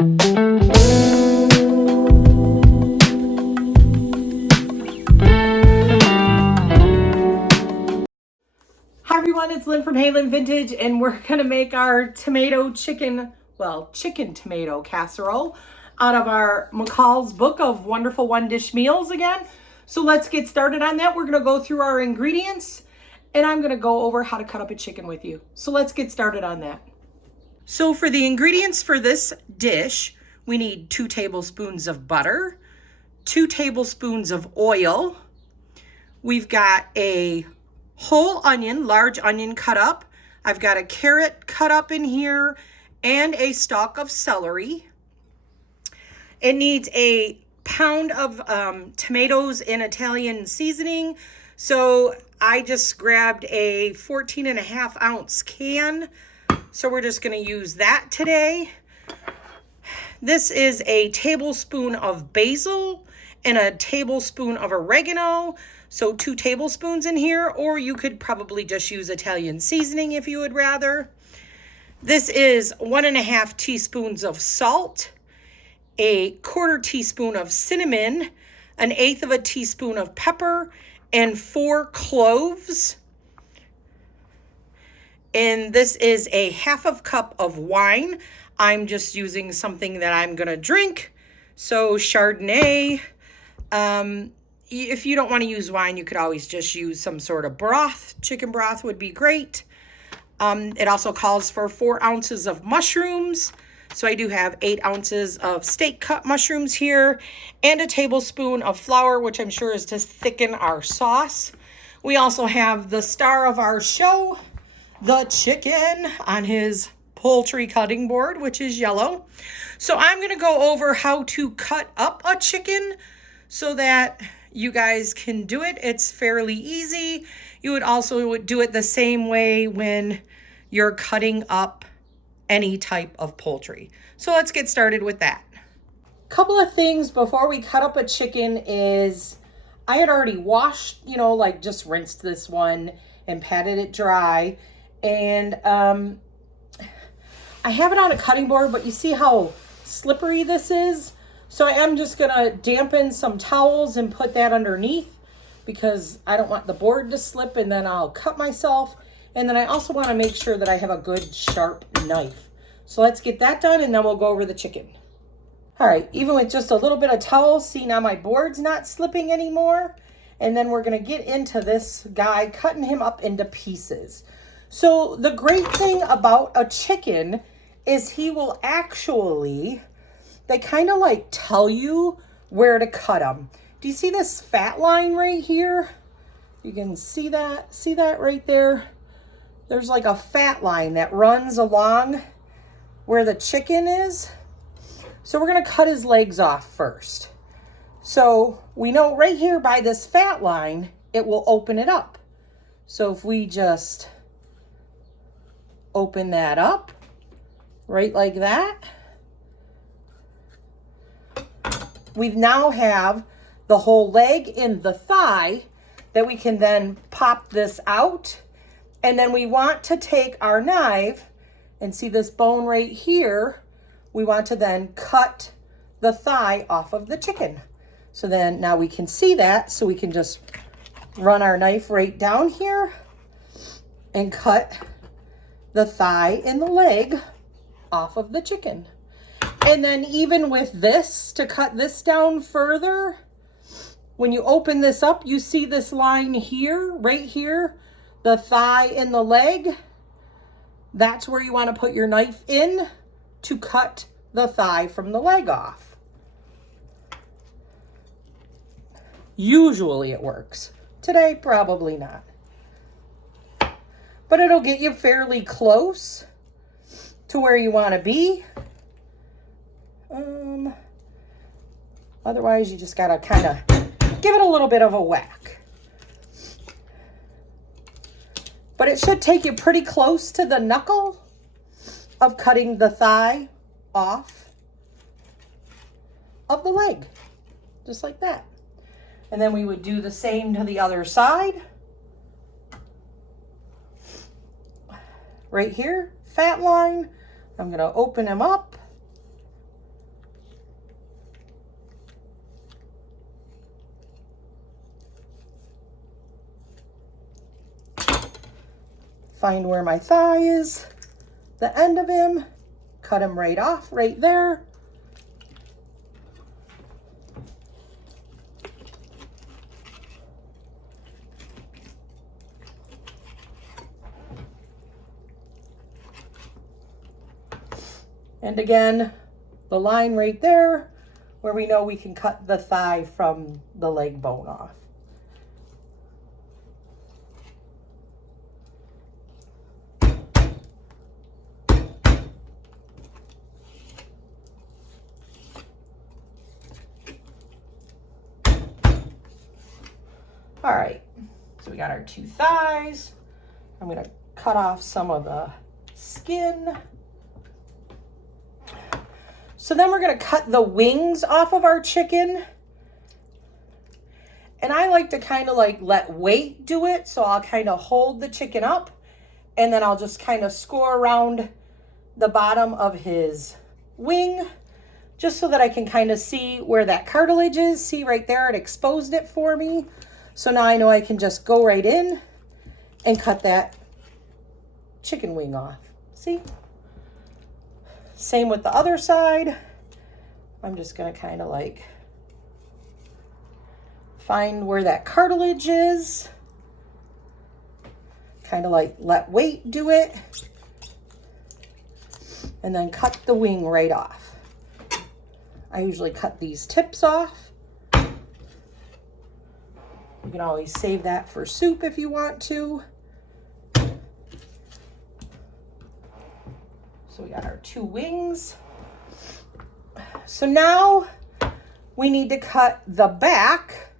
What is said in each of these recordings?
Hi everyone, it's Lynn from Lynn Vintage, and we're gonna make our chicken tomato casserole out of our McCall's book of wonderful one-dish meals again. So let's get started on that. We're gonna go through our ingredients, and I'm gonna go over how to cut up a chicken with you. So let's get started on that. So for the ingredients for this dish, we need 2 tablespoons of butter, 2 tablespoons of oil. We've got a whole onion, large onion cut up. I've got a carrot cut up in here and a stalk of celery. It needs a pound of tomatoes in Italian seasoning. So I just grabbed a 14.5 ounce can. So we're just gonna use that today. This is a tablespoon of basil and a tablespoon of oregano. So 2 tablespoons in here, or you could probably just use Italian seasoning if you would rather. This is 1.5 teaspoons of salt, a 1/4 teaspoon of cinnamon, 1/8 teaspoon of pepper, and 4 cloves. And this is a 1/2 cup of wine. I'm just using something that I'm gonna drink. So Chardonnay. If you don't want to use wine, you could always just use some sort of broth. Chicken broth would be great. It also calls for 4 ounces of mushrooms. So I do have 8 ounces of steak cut mushrooms here, and a tablespoon of flour, which I'm sure is to thicken our sauce. We also have the star of our show, the chicken, on his poultry cutting board, which is yellow. So I'm going to go over how to cut up a chicken so that you guys can do it. It's fairly easy. You would also do it the same way when you're cutting up any type of poultry. So let's get started with that. Couple of things before we cut up a chicken is I had already washed, like just rinsed this one and patted it dry. And I have it on a cutting board, but you see how slippery this is? So I am just gonna dampen some towels and put that underneath because I don't want the board to slip and then I'll cut myself. And then I also wanna make sure that I have a good sharp knife. So let's get that done and then we'll go over the chicken. All right, even with just a little bit of towel, see now my board's not slipping anymore. And then we're gonna get into this guy, cutting him up into pieces. So the great thing about a chicken is he will actually, they kind of like tell you where to cut them. Do you see this fat line right here? You can see that right there. There's like a fat line that runs along where the chicken is. So we're gonna cut his legs off first. So we know right here by this fat line, it will open it up. So if we just open that up, right like that, we now have the whole leg and the thigh that we can then pop this out. And then we want to take our knife and see this bone right here. We want to then cut the thigh off of the chicken. So then now we can see that. So we can just run our knife right down here and cut the thigh and the leg off of the chicken. And then even with this, to cut this down further, when you open this up, you see this line here, right here, the thigh and the leg. That's where you want to put your knife in to cut the thigh from the leg off. Usually it works. Today, probably not. But it'll get you fairly close to where you want to be. Otherwise, you just got to kind of give it a little bit of a whack. But it should take you pretty close to the knuckle of cutting the thigh off of the leg, just like that. And then we would do the same to the other side. Right here, fat line. I'm going to open him up Find where my thigh is, the end of him, cut him right off right there. And again, the line right there where we know we can cut the thigh from the leg bone off. All right, so we got our 2 thighs. I'm gonna cut off some of the skin. So then we're gonna cut the wings off of our chicken. And I like to kind of like let weight do it. So I'll kind of hold the chicken up and then I'll just kind of score around the bottom of his wing, just so that I can kind of see where that cartilage is. See right there, it exposed it for me. So now I know I can just go right in and cut that chicken wing off. See? Same with the other side. I'm just gonna kind of like find where that cartilage is. Kind of like let weight do it. And then cut the wing right off. I usually cut these tips off. You can always save that for soup if you want to. So we got our 2 wings. So now we need to cut the back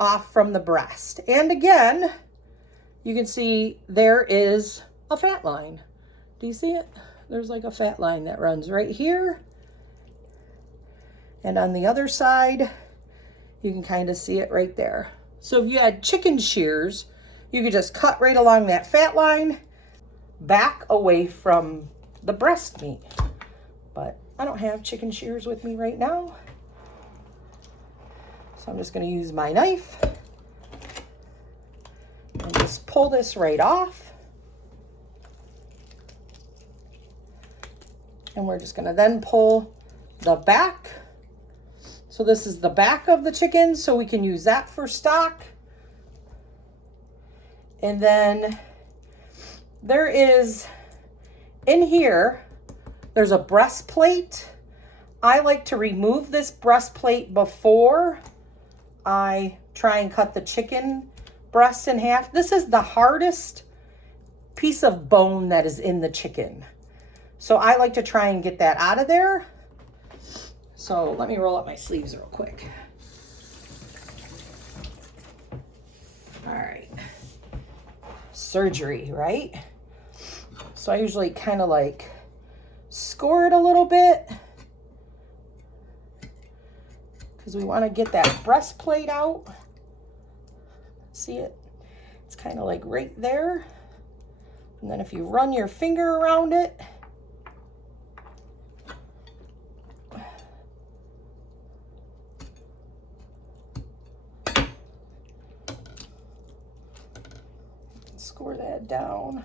off from the breast. And again, you can see there is a fat line. Do you see it? There's like a fat line that runs right here. And on the other side, you can kind of see it right there. So if you had chicken shears, you could just cut right along that fat line, back away from the breast meat. But I don't have chicken shears with me right now. So I'm just gonna use my knife and just pull this right off. And we're just gonna then pull the back. So this is the back of the chicken, so we can use that for stock. And then there is, in here, there's a breastplate. I like to remove this breastplate before I try and cut the chicken breast in half. This is the hardest piece of bone that is in the chicken. So I like to try and get that out of there. So let me roll up my sleeves real quick. All right. Surgery, right? So I usually kind of like score it a little bit because we want to get that breastplate out. See it? It's kind of like right there. And then if you run your finger around it, score that down.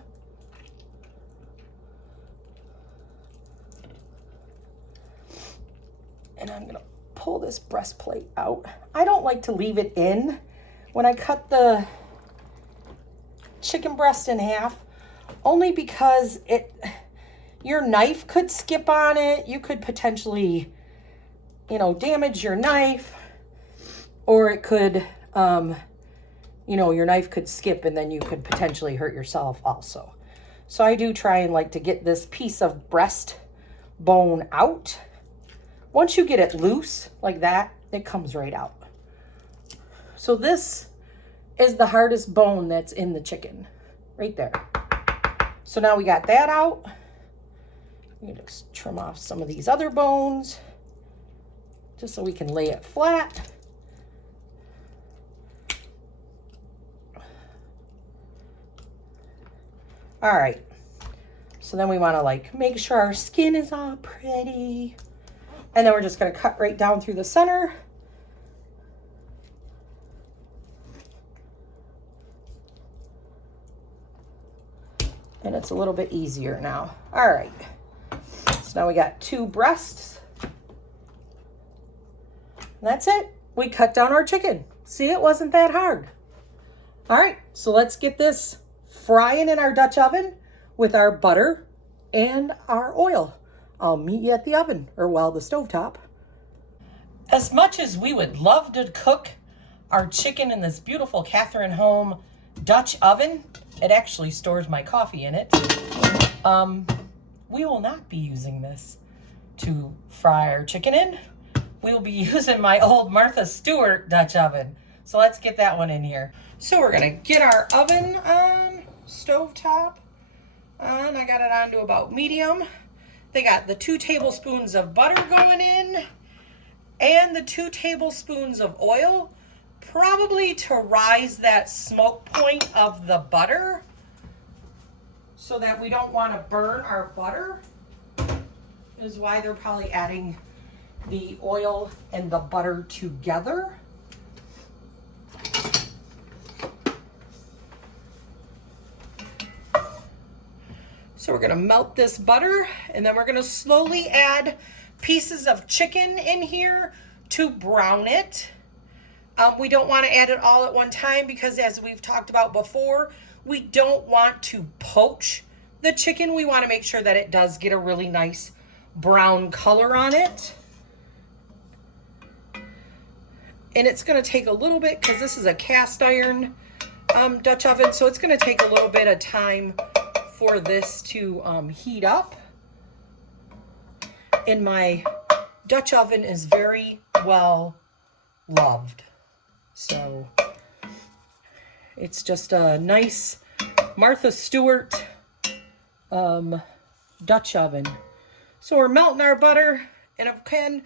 And I'm gonna pull this breastplate out. I don't like to leave it in when I cut the chicken breast in half, only because your knife could skip on it. You could potentially, damage your knife, or it could, your knife could skip and then you could potentially hurt yourself also. So I do try and like to get this piece of breast bone out. Once you get it loose like that, it comes right out. So this is the hardest bone that's in the chicken, right there. So now we got that out. I'm gonna just trim off some of these other bones just so we can lay it flat. All right, so then we wanna like make sure our skin is all pretty. And then we're just gonna cut right down through the center. And it's a little bit easier now. All right. So now we got 2 breasts. That's it. We cut down our chicken. See, it wasn't that hard. All right, so let's get this frying in our Dutch oven with our butter and our oil. I'll meet you at the oven, or well, the stovetop. As much as we would love to cook our chicken in this beautiful Catherine Home Dutch oven, it actually stores my coffee in it. We will not be using this to fry our chicken in. We will be using my old Martha Stewart Dutch oven. So let's get that one in here. So we're gonna get our oven on, stovetop on. I got it on to about medium. They got the 2 tablespoons of butter going in and the 2 tablespoons of oil, probably to rise that smoke point of the butter so that we don't want to burn our butter, is why they're probably adding the oil and the butter together. So we're gonna melt this butter, and then we're gonna slowly add pieces of chicken in here to brown it. We don't want to add it all at one time because, as we've talked about before, we don't want to poach the chicken. We want to make sure that it does get a really nice brown color on it. And it's going to take a little bit because this is a cast iron Dutch oven, so it's going to take a little bit of time for this to heat up. And my Dutch oven is very well loved. So it's just a nice Martha Stewart Dutch oven. So we're melting our butter, and again,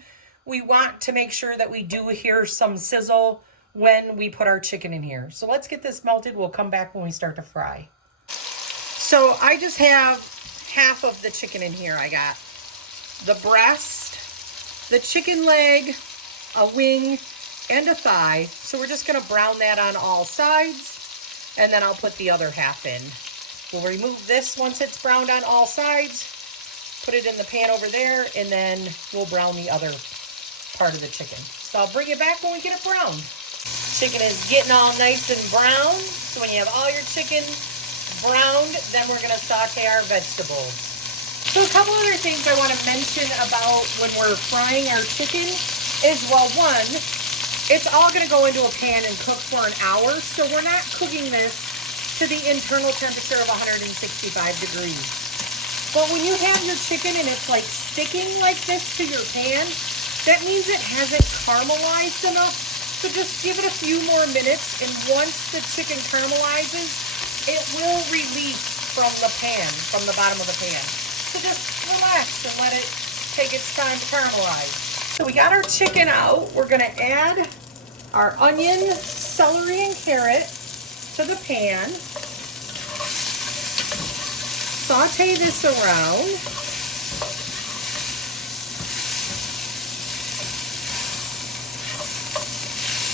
we want to make sure that we do hear some sizzle when we put our chicken in here. So let's get this melted. We'll come back when we start to fry. So I just have half of the chicken in here. I got the breast, the chicken leg, a wing, and a thigh. So we're just gonna brown that on all sides, and then I'll put the other half in. We'll remove this once it's browned on all sides, put it in the pan over there, and then we'll brown the other part of the chicken. So I'll bring it back when we get it browned. Chicken is getting all nice and brown. So when you have all your chicken browned, then we're gonna saute our vegetables. So a couple other things I wanna mention about when we're frying our chicken is, well, one, it's all gonna go into a pan and cook for an hour. So we're not cooking this to the internal temperature of 165 degrees. But when you have your chicken and it's like sticking like this to your pan, that means it hasn't caramelized enough. So just give it a few more minutes, and once the chicken caramelizes, it will release from the pan, from the bottom of the pan. So just relax and let it take its time to caramelize. So we got our chicken out. We're gonna add our onion, celery, and carrot to the pan. Saute this around.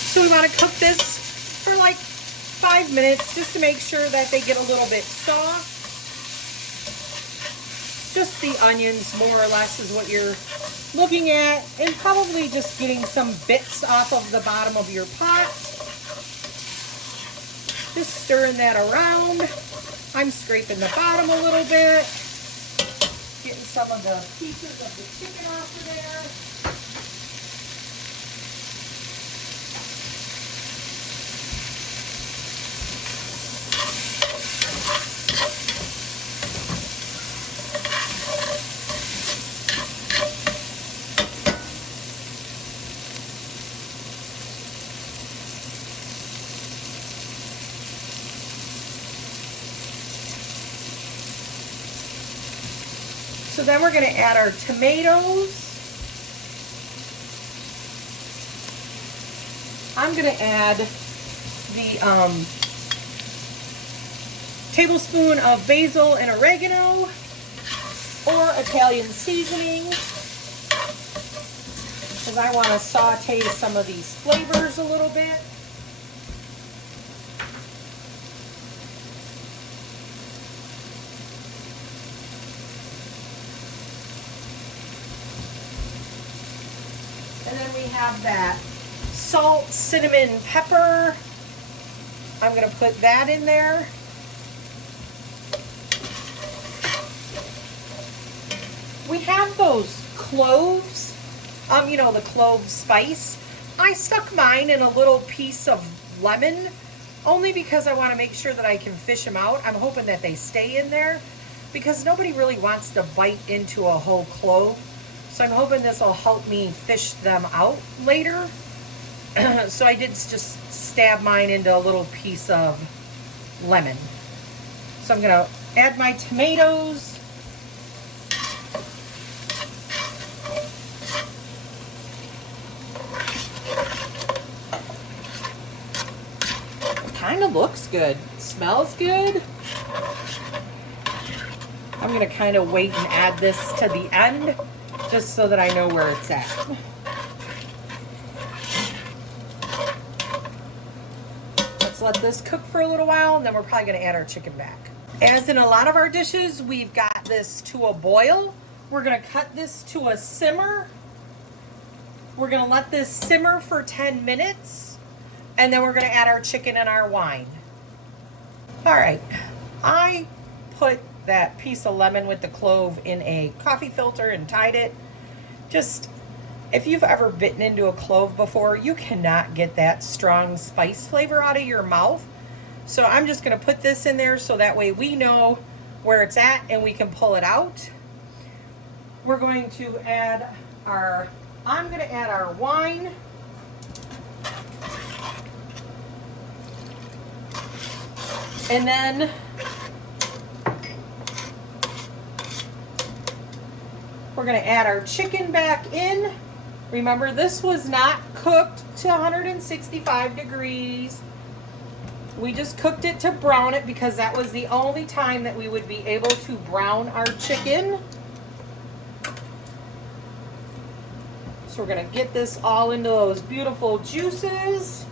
So we want to cook this for like 5 minutes just to make sure that they get a little bit soft. Just the onions, more or less, is what you're looking at, and probably just getting some bits off of the bottom of your pot. Just stirring that around. I'm scraping the bottom a little bit, getting some of the pieces of the chicken off of there. So then we're going to add our tomatoes. I'm going to add the tablespoon of basil and oregano, or Italian seasoning, because I want to saute some of these flavors a little bit. And then we have that salt, cinnamon, pepper. I'm gonna put that in there. We have those cloves, you know, the clove spice. I stuck mine in a little piece of lemon, only because I want to make sure that I can fish them out. I'm hoping that they stay in there because nobody really wants to bite into a whole clove. So I'm hoping this will help me fish them out later. So I did just stab mine into a little piece of lemon. So I'm gonna add my tomatoes. Kind of looks good. Smells good. I'm going to kind of wait and add this to the end just so that I know where it's at. Let's let this cook for a little while and then we're probably going to add our chicken back. As in a lot of our dishes, we've got this to a boil. We're going to cut this to a simmer. We're going to let this simmer for 10 minutes. And then we're going to add our chicken and our wine. All right, I put that piece of lemon with the clove in a coffee filter and tied it. Just, if you've ever bitten into a clove before, you cannot get that strong spice flavor out of your mouth. So I'm just going to put this in there so that way we know where it's at and we can pull it out. We're going to add I'm going to add our wine. And then we're going to add our chicken back in. Remember, this was not cooked to 165 degrees. We just cooked it to brown it because that was the only time that we would be able to brown our chicken. So we're going to get this all into those beautiful juices.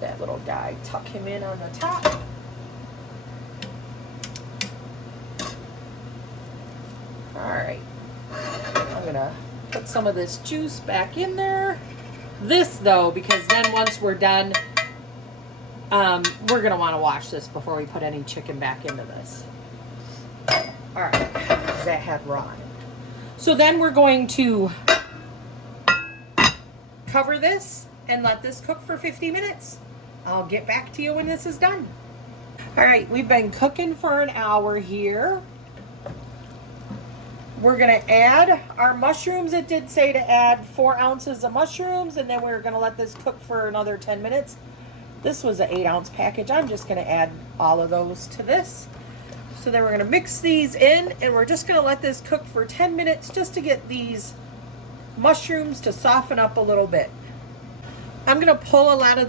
That little guy, tuck him in on the top. All right, I'm gonna put some of this juice back in there. This though, because then once we're done, we're gonna want to wash this before we put any chicken back into this. All right, because that had raw in it. So then we're going to cover this and let this cook for 50 minutes. I'll get back to you when this is done. All right, we've been cooking for an hour here. We're gonna add our mushrooms. It did say to add 4 ounces of mushrooms, and then we're gonna let this cook for another 10 minutes. This was an 8-ounce package. I'm just gonna add all of those to this. So then we're gonna mix these in, and we're just gonna let this cook for 10 minutes just to get these mushrooms to soften up a little bit. I'm gonna pull a lot of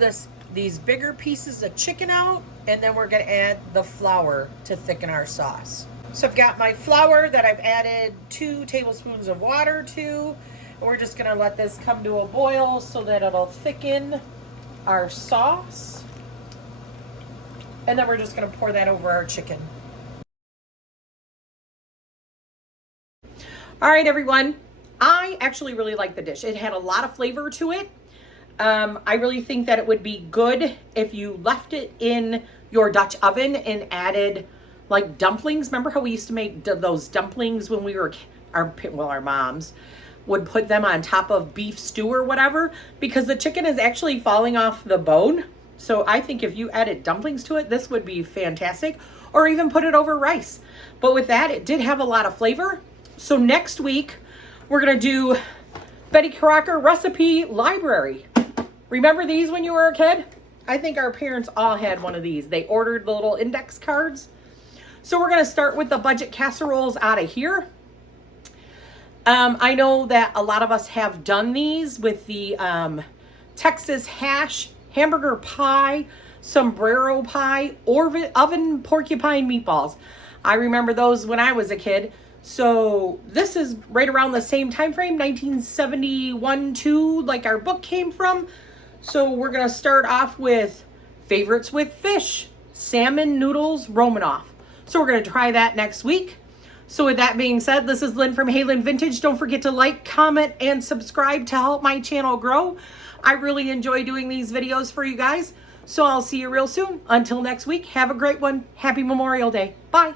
these bigger pieces of chicken out, and then we're gonna add the flour to thicken our sauce. So I've got my flour that I've added 2 tablespoons of water to, and we're just gonna let this come to a boil so that it'll thicken our sauce. And then we're just gonna pour that over our chicken. All right, everyone. I actually really like the dish. It had a lot of flavor to it. I really think that it would be good if you left it in your Dutch oven and added like dumplings. Remember how we used to make those dumplings when we were, our moms would put them on top of beef stew or whatever, because the chicken is actually falling off the bone. So I think if you added dumplings to it, this would be fantastic, or even put it over rice. But with that, it did have a lot of flavor. So next week, we're gonna do Betty Crocker Recipe Library. Remember these when you were a kid? I think our parents all had one of these. They ordered the little index cards. So we're gonna start with the budget casseroles out of here. I know that a lot of us have done these with the Texas hash, hamburger pie, sombrero pie, oven porcupine meatballs. I remember those when I was a kid. So this is right around the same time frame, 1971-2, like our book came from. So we're gonna start off with favorites with fish, salmon noodles Romanoff. So we're gonna try that next week. So with that being said, this is Lynn from Haylin Vintage. Don't forget to like, comment, and subscribe to help my channel grow. I really enjoy doing these videos for you guys. So I'll see you real soon. Until next week, have a great one. Happy Memorial Day. Bye.